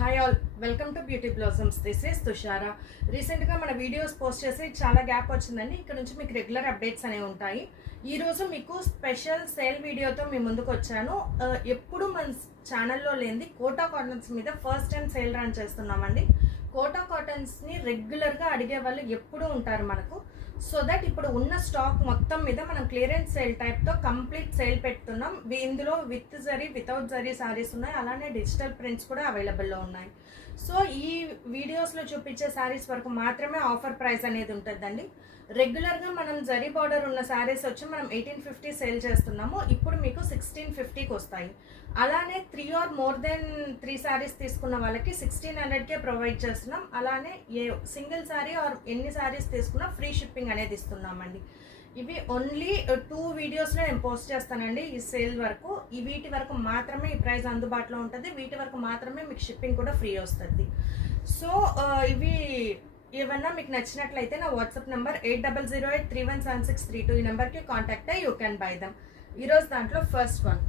Hi all, welcome to beauty blossoms. This is Tushara. రీసెంట్గా మన videos post చేసి చాలా గ్యాప్ వచ్చిందండి. ఇక్కడ నుంచి మీకు రెగ్యులర్ అప్డేట్స్ అనేవి ఉంటాయి. ఈరోజు మీకు స్పెషల్ సేల్ వీడియోతో మీ ముందుకు వచ్చాను. ఎప్పుడు మన ఛానల్లో లేనిది కోటా కాటన్స్ మీద ఫస్ట్ టైం సేల్ రన్ చేస్తున్నామండి. కోటా కాటన్స్ని రెగ్యులర్గా అడిగే వాళ్ళు ఎప్పుడూ ఉంటారు మనకు. సో దట్ ఇప్పుడు ఉన్న స్టాక్ మొత్తం మీద మనం క్లియరెన్స్ సేల్ టైప్తో కంప్లీట్ సేల్ పెడుతున్నాం. ఇందులో విత్ జరీ వితౌట్ జరీ శారీస్ ఉన్నాయి, అలానే డిజిటల్ ప్రింట్స్ కూడా అవైలబుల్లో ఉన్నాయి. సో ఈ వీడియోస్లో చూపించే శారీస్ వరకు మాత్రమే ఆఫర్ ప్రైస్ అనేది ఉంటుందండి. రెగ్యులర్గా మనం జరీ బార్డర్ ఉన్న శారీస్ వచ్చి మనం 1850 సేల్ చేస్తున్నాము. ఇప్పుడు మీకు 1650కి వస్తాయి. అలానే 3 ఆర్ మోర్ దెన్ 3 శారీస్ తీసుకున్న వాళ్ళకి 1600కే ప్రొవైడ్ చేస్తున్నాం. అలానే ఏ సింగిల్ శారీ ఆర్ ఎన్ని శారీస్ తీసుకున్నా ఫ్రీ షిప్పింగ్ అనేది ఇస్తున్నామండి. ఇవి ఓన్లీ 2 వీడియోస్లో నేను పోస్ట్ చేస్తానండి. ఈ సేల్ వరకు వీటి వరకు మాత్రమే ఈ ప్రైస్ అందుబాటులో ఉంటుంది. వీటి వరకు మాత్రమే మీకు షిప్పింగ్ కూడా ఫ్రీ వస్తుంది. సో ఇవి ఏమన్నా మీకు నచ్చినట్లయితే నా వాట్సాప్ నెంబర్ 8008317632 ఈ నెంబర్కి కాంటాక్ట్ అయ్యి యూ క్యాన్ బై దమ్. ఈరోజు దాంట్లో ఫస్ట్ వన్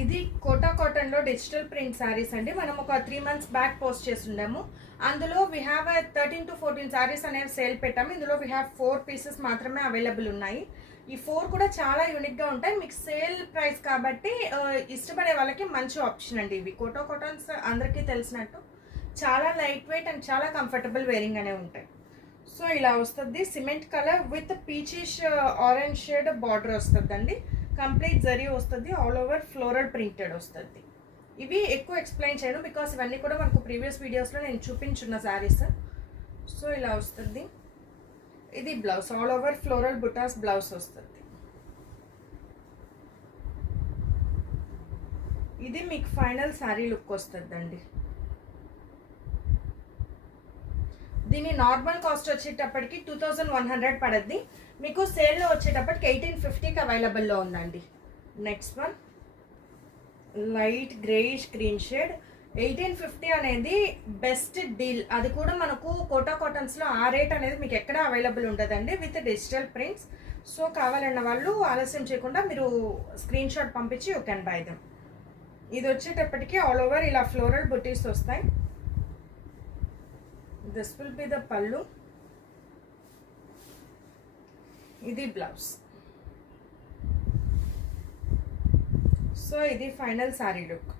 ఇది కోటా కాటన్లో డిజిటల్ ప్రింట్ శారీస్ అండి. మనం ఒక 3 months బ్యాక్ పోస్ట్ చేస్తుండాము. అందులో వీ హ్యావ్ 13 to 14 శారీస్ అనేవి సేల్ పెట్టాము. ఇందులో వీ హ్యావ్ 4 పీసెస్ మాత్రమే అవైలబుల్ ఉన్నాయి. ఈ 4 కూడా చాలా యూనిక్గా ఉంటాయి. మీకు సేల్ ప్రైస్ కాబట్టి ఇష్టపడే వాళ్ళకి మంచి ఆప్షన్ అండి. ఇవి కోటా కాటన్స్ అందరికీ తెలిసినట్టు చాలా లైట్ వెయిట్ అండ్ చాలా కంఫర్టబుల్ వేరింగ్ అనే ఉంటాయి. సో ఇలా వస్తుంది. Cement colour with peachish orange shade border వస్తుందండి. కంప్లీట్ జరీ వస్తుంది. ఆల్ ఓవర్ ఫ్లోరల్ ప్రింటెడ్ వస్తుంది. ఇవి ఎక్కువ ఎక్స్ప్లెయిన్ చేయను బికాస్ ఇవన్నీ కూడా మనకు ప్రీవియస్ వీడియోస్లో నేను చూపించున్న శారీస్. సో ఇలా వస్తుంది. ఇది బ్లౌజ్, ఆల్ ఓవర్ ఫ్లోరల్ బుటాస్ బ్లౌజ్ వస్తుంది. ఇది మీకు ఫైనల్ శారీ లుక్ వస్తుందండి. దీని నార్మల్ కాస్ట్ వచ్చేటప్పటికి 2100 పడుద్ది. మీకు సేల్లో వచ్చేటప్పటికి 1850కి అవైలబుల్లో ఉందండి. Next one light greyish green shade. 1850 అనేది బెస్ట్ డీల్. అది కూడా మనకు కోటా కాటన్స్లో ఆ రేట్ అనేది మీకు ఎక్కడ అవైలబుల్ ఉండదండి విత్ డిజిటల్ ప్రింట్స్. సో కావాలన్న వాళ్ళు ఆలస్యం చేయకుండా మీరు స్క్రీన్ షాట్ పంపించి యూ కెన్ బై దెమ్. ఇది వచ్చేటప్పటికి ఆల్ ఓవర్ ఇలా ఫ్లోరల్ బుటీస్ వస్తాయి. This will be the pallu. ఇది బ్లౌజ్. సో ఇది final sari look.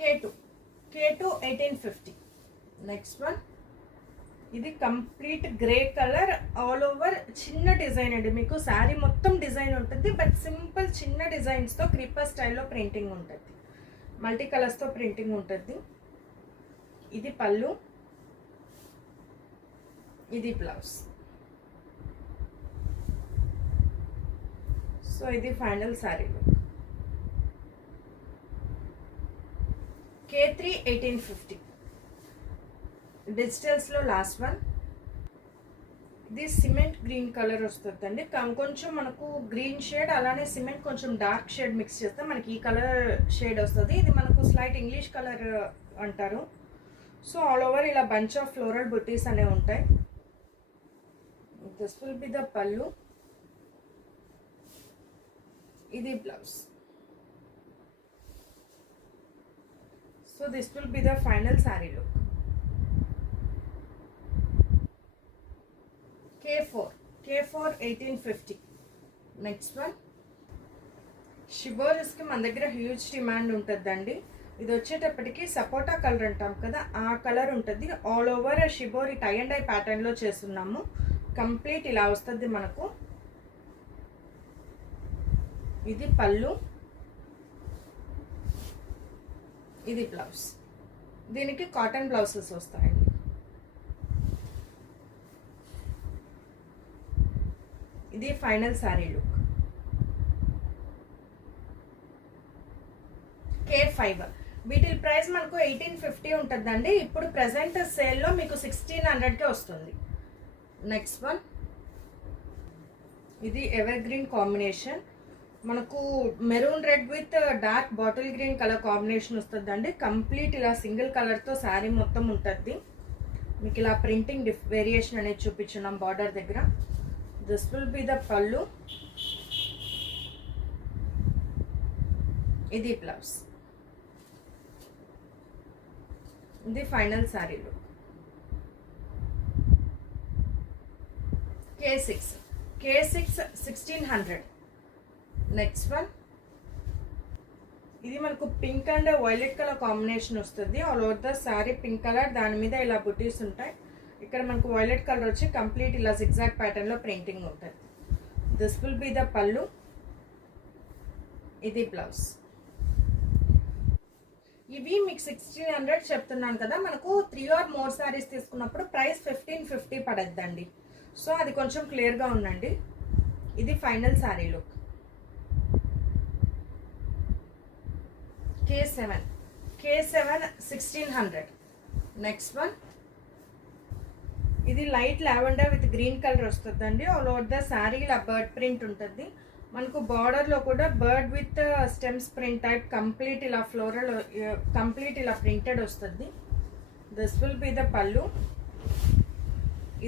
K2 1850. Next one ఇది complete grey colour, all over చిన్న డిజైన్ అండి. మీకు శారీ మొత్తం డిజైన్ ఉంటుంది, బట్ సింపుల్ చిన్న డిజైన్స్తో క్రీపర్ స్టైల్లో ప్రింటింగ్ ఉంటుంది. మల్టీ కలర్స్తో ప్రింటింగ్ ఉంటుంది. ఇది పళ్ళు, ఇది బ్లౌజ్. సో ఇది ఫైనల్ శారీ లుక్. K3 1850. డిజిటల్స్లో లాస్ట్ వన్. ఇది సిమెంట్ గ్రీన్ కలర్ వస్తుందండి. కొంచెం మనకు గ్రీన్ షేడ్ అలానే సిమెంట్ కొంచెం డార్క్ షేడ్ మిక్స్ చేస్తే మనకి ఈ కలర్ షేడ్ వస్తుంది. ఇది మనకు స్లైట్ ఇంగ్లీష్ కలర్ అంటారు. సో ఆల్ ఓవర్ ఇలా బంచ్ ఆఫ్ ఫ్లోరల్ బుటీస్ అనేవి ఉంటాయి. This will be the pallu, ఇది blouse. So this will be the final sari look. K4 1850. Next one షిబోరిస్కి మన దగ్గర హ్యూజ్ డిమాండ్ ఉంటుందండి. ఇది వచ్చేటప్పటికి సపోటా కలర్ అంటాం కదా, ఆ కలర్ ఉంటుంది. All over shibori tie and dye ప్యాటర్న్లో చేస్తున్నాము. కంప్లీట్ ఇలా వస్తుంది మనకు. ఇది పళ్ళు, ఇది బ్లౌజ్. దీనికి కాటన్ బ్లౌజెస్ వస్తాయండి. ఇది ఫైనల్ శారీ లుక్. K5. వీటి ప్రైస్ మనకు 1850 ఉంటుందండి. ఇప్పుడు ప్రెసెంట్ సేల్లో మీకు 1600కే వస్తుంది. నెక్స్ట్ వన్ ఇది ఎవర్ గ్రీన్ కాంబినేషన్. మనకు maroon red with dark bottle green colour combination వస్తుందండి. కంప్లీట్ ఇలా సింగిల్ కలర్తో శారీ మొత్తం ఉంటుంది. మీకు ఇలా ప్రింటింగ్ వేరియేషన్ అనేది చూపించున్నాం బార్డర్ దగ్గర. This will be the pallu. ఇది బ్లౌజ్. ఇది final sari look. K6 1600. Next one, ఇది మనకు pink and violet colour combination వస్తుంది. All over the sari pink colour, దాని మీద ఇలా బుటీస్ ఉంటాయి. ఇక్కడ మనకు వైలెట్ కలర్ వచ్చి కంప్లీట్ ఇలా zigzag ప్యాటర్న్ లో ప్రింటింగ్ ఉంటుంది. This will be the pallu. ఇది బ్లౌజ్. ఇవి మీకు 1600 చెప్తున్నాను కదా, మనకు 3 or more శారీస్ తీసుకున్నప్పుడు ప్రైస్ 1550 పడద్దండి. సో అది కొంచెం క్లియర్గా ఉండండి. ఇది final sari look. K7 1600. Next one, ఇది light lavender with green colour వస్తుందండి. ఆల్ ఓవర్ ద శారీ ఇలా బర్డ్ ప్రింట్ ఉంటుంది. మనకు బార్డర్లో కూడా bird with stems print type complete ఇలా ఫ్లోరల్ కంప్లీట్ ఇలా ప్రింటెడ్ వస్తుంది. This will be the pallu.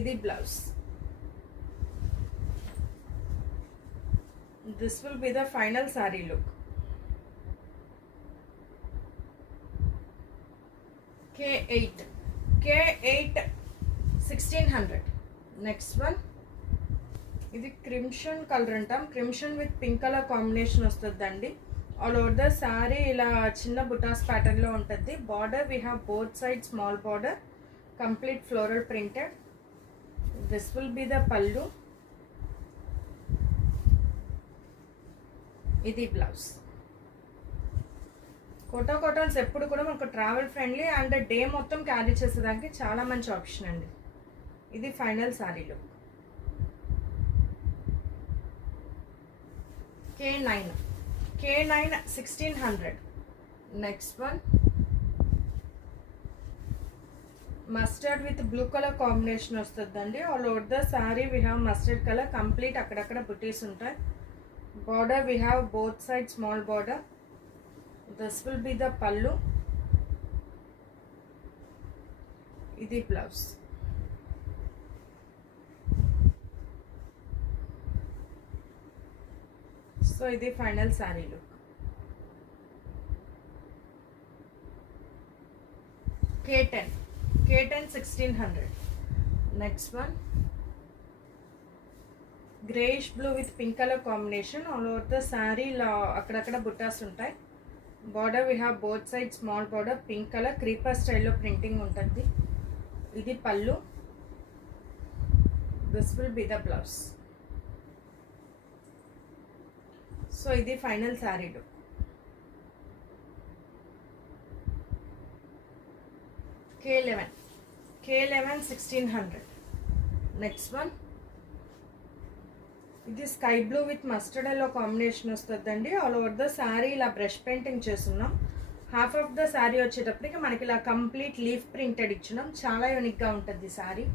ఇది blouse. This will be the final sari look. K8 1600. Next one, ఇది క్రిమ్షన్ కలర్ అంటాం. Crimson with pink colour combination వస్తుందండి. ఆల్ ఓవర్ ద శారీ ఇలా చిన్న బుటాస్ ప్యాటర్న్ లో ఉంటుంది. Border we have both side small border, complete floral printed. This will be the pallu. ఇది blouse. Kota cottons ఎప్పుడు కూడా మనకు ట్రావెల్ ఫ్రెండ్లీ అండ్ డే మొత్తం క్యారీ చేసేదానికి చాలా మంచి ఆప్షన్ అండి. ఇది final sari look. K9 1600. Next one, mustard with blue colour combination వస్తుందండి. All over the sari we have mustard colour, complete అక్కడక్కడ బుటీస్ ఉంటాయి. Border we have both side small border. This will be the pallu. ఇది బ్లౌజ్. సో ఇది final sari look. K10 1600. Next one, greyish blue with pink colour combination. All over the sari ఇలా అక్కడక్కడ బుట్టాస్ ఉంటాయి. Border we have both side small border, pink colour creeper స్టైల్లో printing ఉంటుంది. ఇది pallu. This will be the blouse. So ఇది final sari look. K11 1600. Next one, ఇది sky blue with mustard yellow combination వస్తుందండి. ఆల్ ఓవర్ ద శారీ ఇలా brush painting చేస్తున్నాం. Half of the sari వచ్చేటప్పటికి మనకి ఇలా కంప్లీట్ లీఫ్ ప్రింటెడ్ ఇచ్చినాం. చాలా యూనిక్గా ఉంటుంది sari.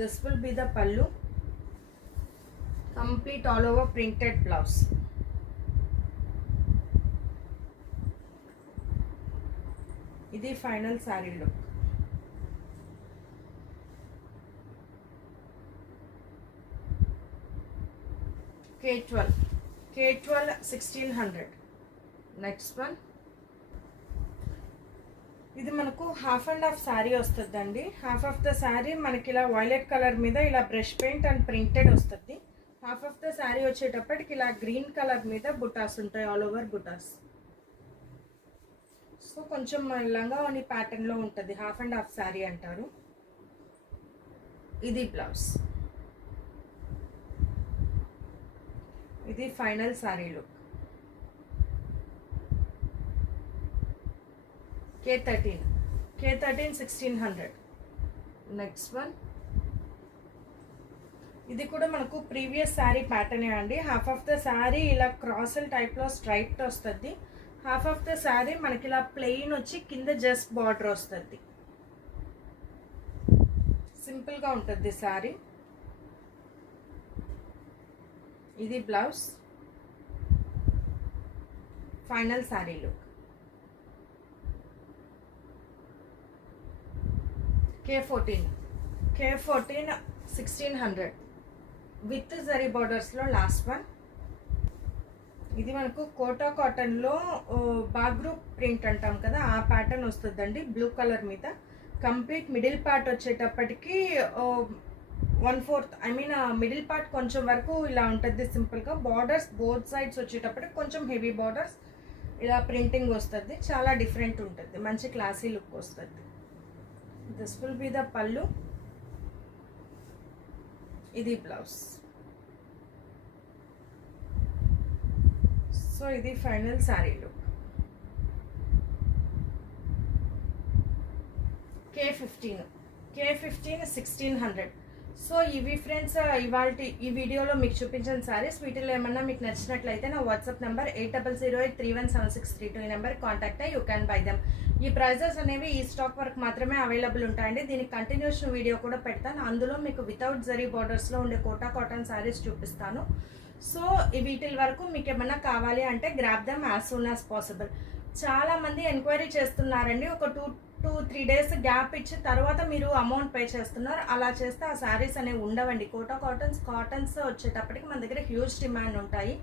This will be the pallu. Complete all over printed blouse. ఇది final sari look. K12 1600. Next one, ఇది మనకు హాఫ్ అండ్ హాఫ్ శారీ వస్తుందండి. హాఫ్ ఆఫ్ ద శారీ మనకి ఇలా వైలెట్ కలర్ మీద ఇలా బ్రష్ పెయింట్ అండ్ ప్రింటెడ్ వస్తుంది. హాఫ్ ఆఫ్ ద శారీ వచ్చేటప్పటికి ఇలా గ్రీన్ కలర్ మీద బుటాస్ ఉంటాయి, ఆల్ ఓవర్ బుటాస్. సో కొంచెం లంగావోణి ప్యాటర్న్లో ఉంటుంది, హాఫ్ అండ్ హాఫ్ శారీ అంటారు. ఇది బ్లౌజ్. ఇది final sari look. K13 1600. Next one, ఇది కూడా మనకు ప్రీవియస్ శారీ ప్యాటర్నే అండి. హాఫ్ ఆఫ్ ద శారీ ఇలా క్రాసల్ టైప్లో స్ట్రైప్ట్ వస్తుంది. హాఫ్ ఆఫ్ ద శారీ మనకి ఇలా ప్లెయిన్ వచ్చి కింద జస్ట్ బార్డర్ వస్తుంది. సింపుల్గా ఉంటుంది శారీ. ఇది blouse. Final sari look. K14 1600 with zari బార్డర్స్లో లాస్ట్ వన్. ఇది మనకు కోటా కాటన్లో బాగ్రూ ప్రింట్ అంటాం కదా, ఆ ప్యాటర్న్ వస్తుందండి. బ్లూ కలర్ మీద కంప్లీట్ మిడిల్ పార్ట్ వచ్చేటప్పటికి 1/4, ఐ మీన్ మిడిల్ పార్ట్ కొంచెం వరకు ఇలా ఉంటుంది సింపుల్గా. బార్డర్స్ బోత్ సైడ్స్ వచ్చేటప్పటికి కొంచెం హెవీ బార్డర్స్ ఇలా ప్రింటింగ్ వస్తుంది. చాలా డిఫరెంట్ ఉంటుంది, మంచి క్లాసీ లుక్ వస్తుంది. This will be the pallu, ఇది బ్లౌజ్. సో ఇది final sari look. K15 1600. So ఇవి ఫ్రెండ్స్ ఇవాళ ఈ వీడియోలో మీకు చూపించిన శారీస్. వీటిలో ఏమన్నా మీకు నచ్చినట్లయితే నా వాట్సాప్ నెంబర్ 8008317632 ఈ నెంబర్కి కాంటాక్ట్ అయ్యి యూ క్యాన్ బై దెమ్. ఈ ప్రైజెస్ అనేవి ఈ స్టాక్ వరకు మాత్రమే అవైలబుల్ ఉంటాయండి. దీనికి కంటిన్యూషన్ వీడియో కూడా పెడతాను. అందులో మీకు వితౌట్ జరీ బార్డర్స్లో ఉండే కోటా కాటన్ శారీస్ చూపిస్తాను. సో వీటి వరకు మీకు ఏమన్నా కావాలి అంటే grab them as soon as possible. చాలామంది ఎంక్వైరీ చేస్తున్నారండి, ఒక 2-3 డేస్ గ్యాప్ ఇచ్చి తర్వాత మీరు అమౌంట్ పే చేస్తున్నారు. అలా చేస్తే ఆ శారీస్ అనేవి ఉండవండి. కోటా కాటన్స్ వచ్చేటప్పటికి మన దగ్గర హ్యూజ్ డిమాండ్ ఉంటాయి.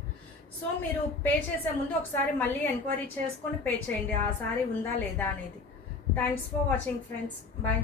సో మీరు పే చేసే ముందు ఒకసారి మళ్ళీ ఎంక్వైరీ చేసుకొని పే చేయండి, ఆ శారీ ఉందా లేదా అనేది. Thanks for watching friends, bye.